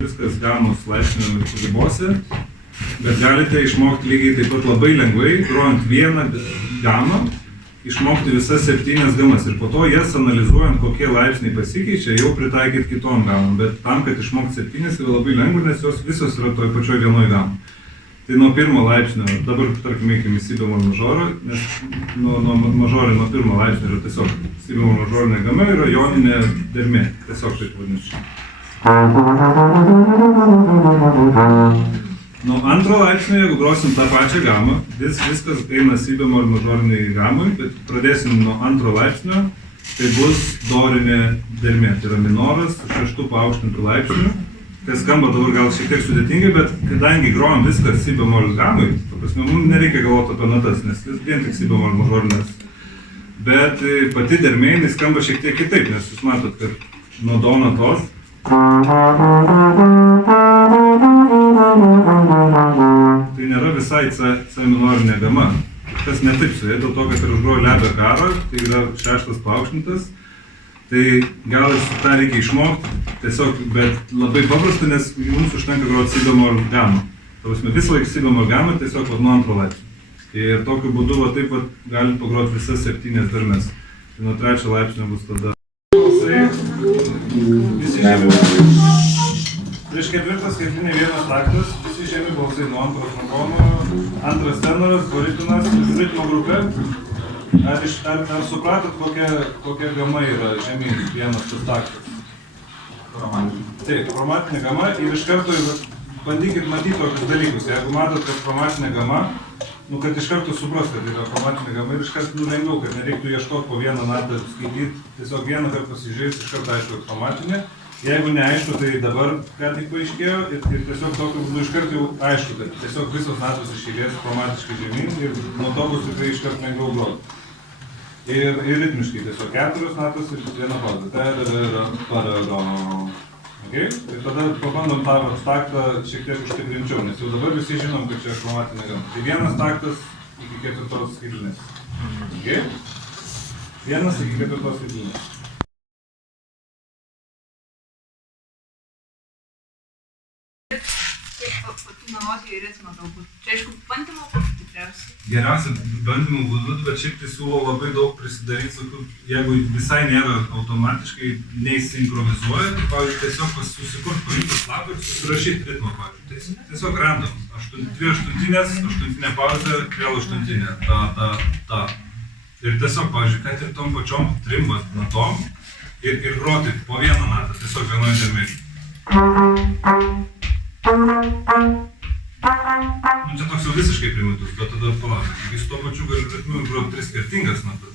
Viskas gamos laipsnių ribose, bet galite išmokti lygiai taip pat labai lengvai, grojant vieną gamą, išmokti visas 7 gamas ir po to jas analizuojant, kokie laipsniai pasikeičia, jau pritaikyti kitom gamom. Bet tam, kad išmokti 7 yra labai lengva, nes jos visos yra toj pačioj vienoj gamai. Tai nuo 1 laipsnio, dabar tarkim eikime į si bemol mažorą, nes nuo mažorį nuo 1 laipsnio yra tiesiog si bemol mažorinė gama yra joninė dermė, tiesiog taip vadinasi. Nuo 2 laipsnio, jeigu grosim tą pačią gamą, viskas eina si bemol mažoriniai gamai, bet pradėsim nuo 2 laipsnio, tai bus dorinė dermė, tai yra minoras su 6 paaukštintų laipsnių. Tai skamba dabar gal šiek tiek sudėtingai, bet kadangi grojam viską si bemol gamai, mums nereikia galvoti apie natas, nes vien tik si bemol mažorinės. Bet pati dermė skamba šiek tiek kitaip, nes jūs matot, kad nuo do natos tai nėra visai C minorinė gama. Kas ne taip su jie, dėl to, kad ir užgroju ledo karą, tai yra 6 paaukštintas. Tai gal ir tą reikia išmokti, tiesiog, bet labai paprasta, nes mums užtenka groti si bemol gamą. Visą laiką si bemol gamą, tiesiog nuo 2 laipsnio. Ir tokiu būdu taip galim pagroti visas 7 dermes. Tai nuo 3 laipsnio bus tada. Visi žemi. Prieš 4 skaitlinė 1 taktas, visi žemi balsai nuo 2 trombono, 2 tenoras, baritonas, ritmo grupė. Ar supratot, kokia gama yra žemyn vienas tas taktas? Chromatinė. Taip, chromatinė gama ir iš karto bandykit matyti tokius dalykus. Jeigu matot, kad chromatinė gama, kad iš karto supras, kad yra chromatinė gama ir iš karto lengviau, kad nereiktų ieškoti po vieną natą skaityti, tiesiog vieną kartą pasižiūrėjus, iš karto aišku, kad chromatinė. Jeigu neaišku, tai dabar ką tik paaiškėjo ir tiesiog tokiu būdu iš karto jau aišku, kad tiesiog visos natos išeilės chromatiškai žemyn ir nuo to bus tikrai iš karto lengviau groti. Ir ritmiškai tiesiog 4 natos ir 1 pauzė. Ir tada pabandom tą taktą šiek tiek užtikrinčiau, nes jau dabar visi žinom, kad čia chromatinė gama. Tai 1 taktas iki 4 skaitlinės. 1 iki 4 skaitlinės. Patų melodijų ir ritmą galbūt. Čia aišku, bandymo būtų tikriausiai. Geriausia bandymų būdų, bet šiaip tai siūlau labai daug prisidaryti, jeigu visai nėra automatiškai neįsinchronizuoja, tai pavyzdžiui tiesiog susikurt paimtus lapą ir susirašyti ritmą, pavyzdžiui. Tiesiog random. 2 aštuntinės, 8 pauzė, vėl 8, ta. Ir tiesiog, pavyzdžiui, kad ir tom pačiom 3 natom ir groti po 1 natą, tiesiog vienoj dermėj. Čia toks jau visiškai primitus, bet tada palaukit. Jis tuo pačiu gali ritmu groti 3 skirtingas natas.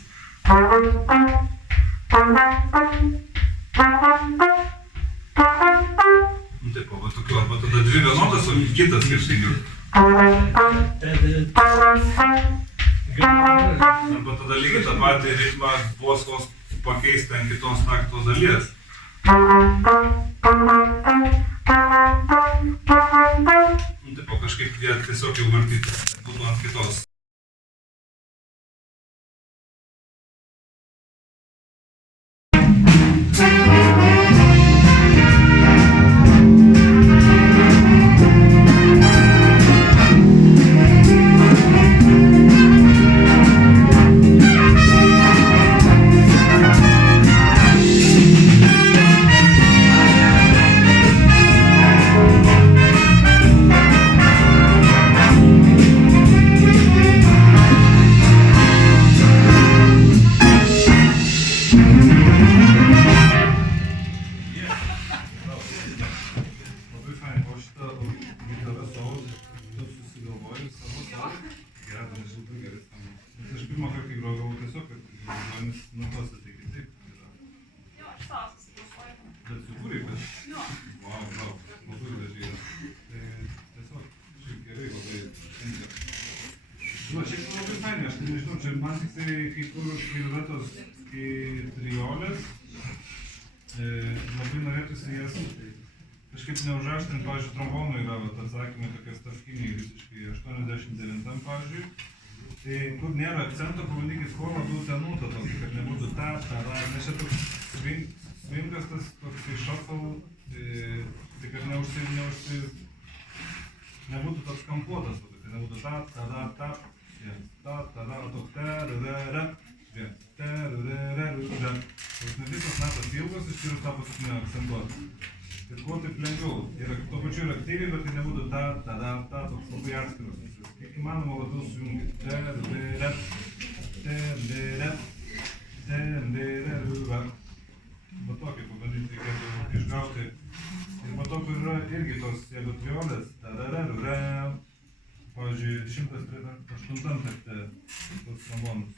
Taip, va tokiu, arba tada 2 vienodas, o kitas skirtingas. Arba tada lygiai tą patį ritmą vos pakeisti ant kitos takto dalies. Taip, o kažkaip jie tiesiog jau vartyti būtų ant kitos. Aš nežinau, čia man tik tai kai kur yra tos triolės, labai norėtųsi jas kažkaip neužaštrint, pavyzdžiui, trombonų yra atsakymai tokie stavkiniai visiškai 89, pavyzdžiui. Tai kur nėra akcento, pabandykit kuo labiau tenutą tokį, kad nebūtų ta, nes čia toks Swingas tas toksai shuffle, tik kad nebūtų toks kampuotas, tai nebūtų ta, viens, ta, toks viens, toks ne visos natos ilgos, išskyrus tą paskutinę akcentuotą. Ir kuo taip lengviau, ir tuo pačiu ir aktyviai, bet tai nebūtų ta, toks labai atskiras. Kiek įmanoma labiau sujungti. Va tokį pabandyti reikėtų išgauti. Ir va to, kur yra irgi tos, jeigu triolės, pavyzdžiui, 108 takte tos trombonus.